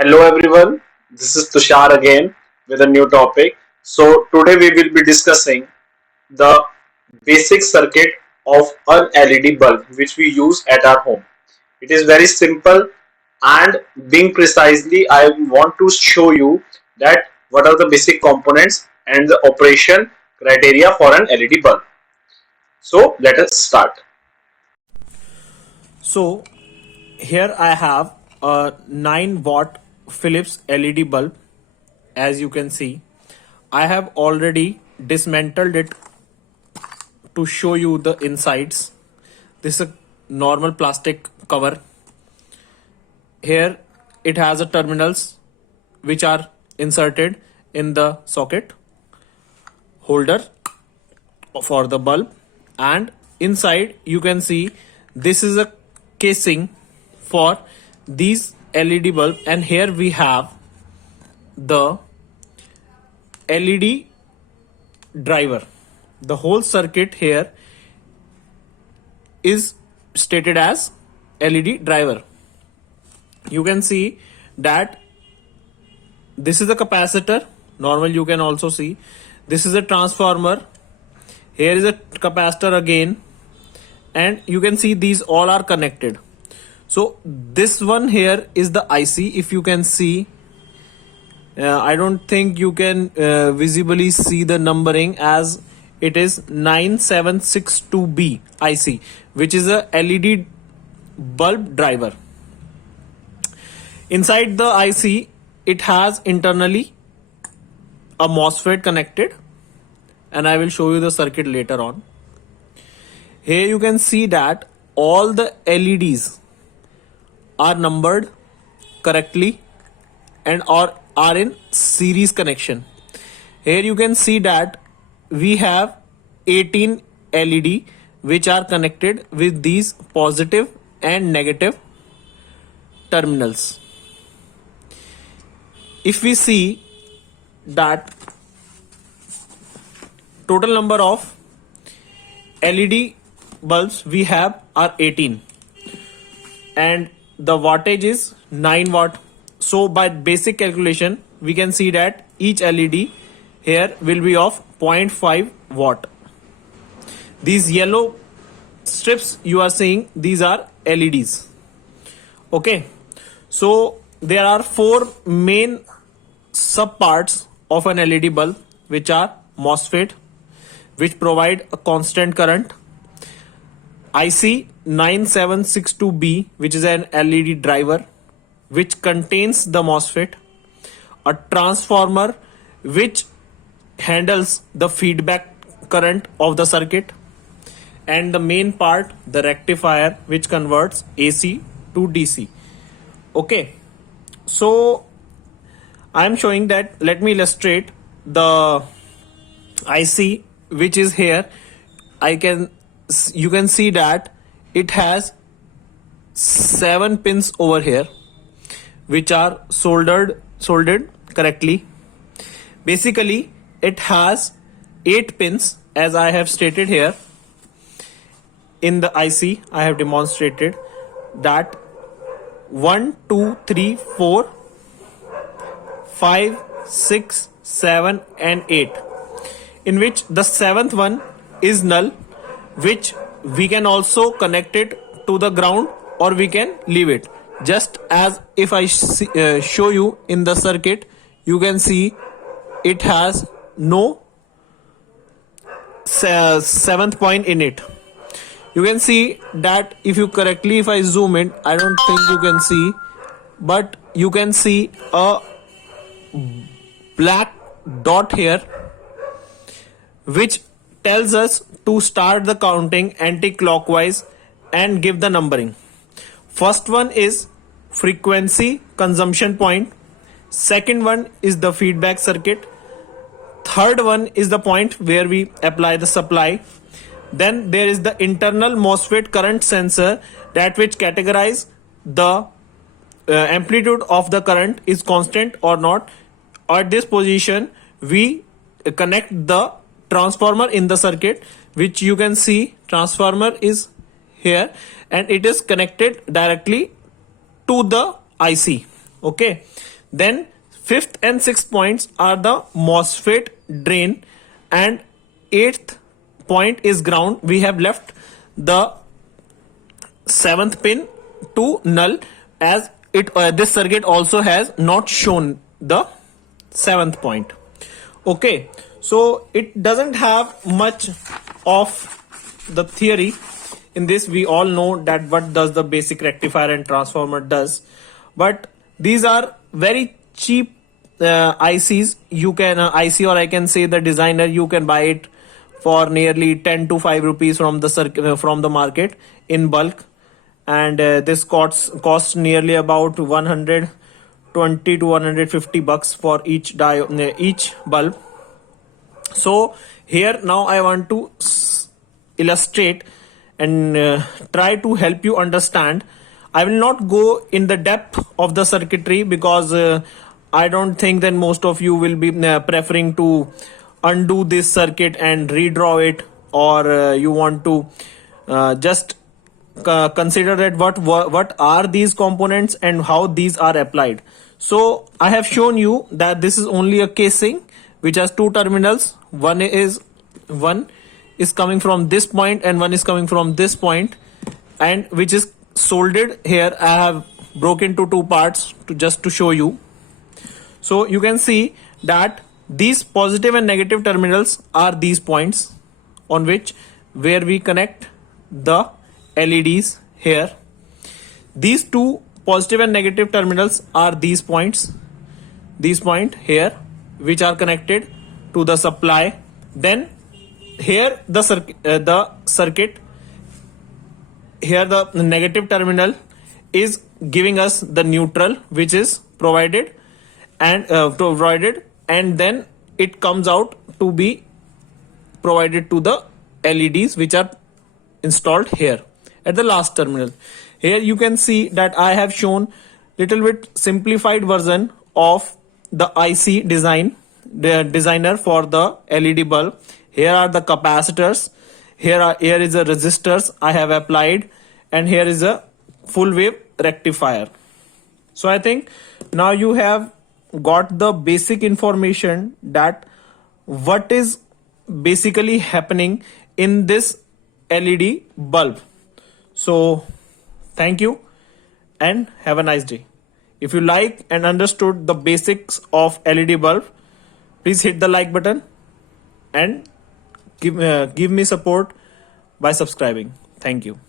Hello everyone, this is Tushar again with a new topic. So today we will be discussing the basic circuit of an LED bulb which we use at our home. It is very simple and being precisely I want to show you that what are the basic components and the operation criteria for an LED bulb. So let us start. So here I have a 9-watt Philips LED bulb. As you can see, I have already dismantled it to show you the insides. This is a normal plastic cover. Here it has a terminals which are inserted in the socket holder for the bulb, and inside you can see this is a casing for these LED bulb, and here we have the LED driver. The whole circuit here is stated as LED driver. You can see that this is a capacitor. Normal you can also see this is a transformer. Here is a capacitor again, and you can see these all are connected. So this one here is the IC. If you can see, I don't think you can visibly see the numbering, as it is 9762B IC, which is a LED bulb driver. Inside the IC, it has internally a MOSFET connected, and I will show you the circuit later on. Here you can see that all the LEDs are numbered correctly and are in series connection. Here you can see that we have 18 LED which are connected with these positive and negative terminals. If we see that total number of LED bulbs we have are 18, and the wattage is 9 watt. So by basic calculation we can see that each LED here will be of 0.5 watt. These yellow strips you are seeing, these are LEDs. Okay, so there are 4 main subparts of an LED bulb, which are MOSFET, which provide a constant current, IC 9762B, which is an LED driver which contains the MOSFET, a transformer which handles the feedback current of the circuit, and the main part, the rectifier, which converts AC to DC. Okay, so I am showing that. Let me illustrate the IC which is here. You can see that it has 7 pins over here which are soldered correctly. Basically it has 8 pins, as I have stated here in the IC. I have demonstrated that 1 2 3 4 5 6 7 and 8, in which the 7th one is null, which we can also connect it to the ground or we can leave it. Just as if I show you in the circuit, you can see it has no 7th point in it. You can see that if I zoom in, I don't think you can see, but you can see a black dot here which tells us to start the counting anti-clockwise and give the numbering. First one is frequency consumption point, second one is the feedback circuit, third one is the point where we apply the supply. Then there is the internal MOSFET current sensor, that which categorize the amplitude of the current is constant or not. At this position we connect the transformer in the circuit, which you can see transformer is here and it is connected directly to the IC. Okay, then fifth and sixth points are the MOSFET drain, and eighth point is ground. We have left the seventh pin to null, as it this circuit also has not shown the seventh point. Okay, so it doesn't have much of the theory in this. We all know that what does the basic rectifier and transformer does, but these are very cheap ICs. You can IC, or I can say the designer, you can buy it for nearly 10 to 5 rupees from the from the market in bulk, and this costs nearly about 120 to 150 bucks for each bulb. So here now I want to illustrate and try to help you understand. I will not go in the depth of the circuitry, because I don't think that most of you will be preferring to undo this circuit and redraw it, or you want to just consider that what are these components and how these are applied. So I have shown you that this is only a casing which has two terminals. One is coming from this point and one is coming from this point, and which is soldered here. I have broken into two parts to show you. So you can see that these positive and negative terminals are these points on which where we connect the LEDs here. These two positive and negative terminals are these points, this point here, which are connected to the supply. Then here the circuit here the negative terminal is giving us the neutral, which is provided, and then it comes out to be provided to the LEDs which are installed here at the last terminal. Here you can see that I have shown little bit simplified version of the IC design, the designer for the LED bulb. Here are the capacitors, here is a resistors I have applied, and here is a full wave rectifier. So I think now you have got the basic information that what is basically happening in this LED bulb. So thank you and have a nice day. If you like and understood the basics of LED bulb, please hit the like button and give me support by subscribing. Thank you.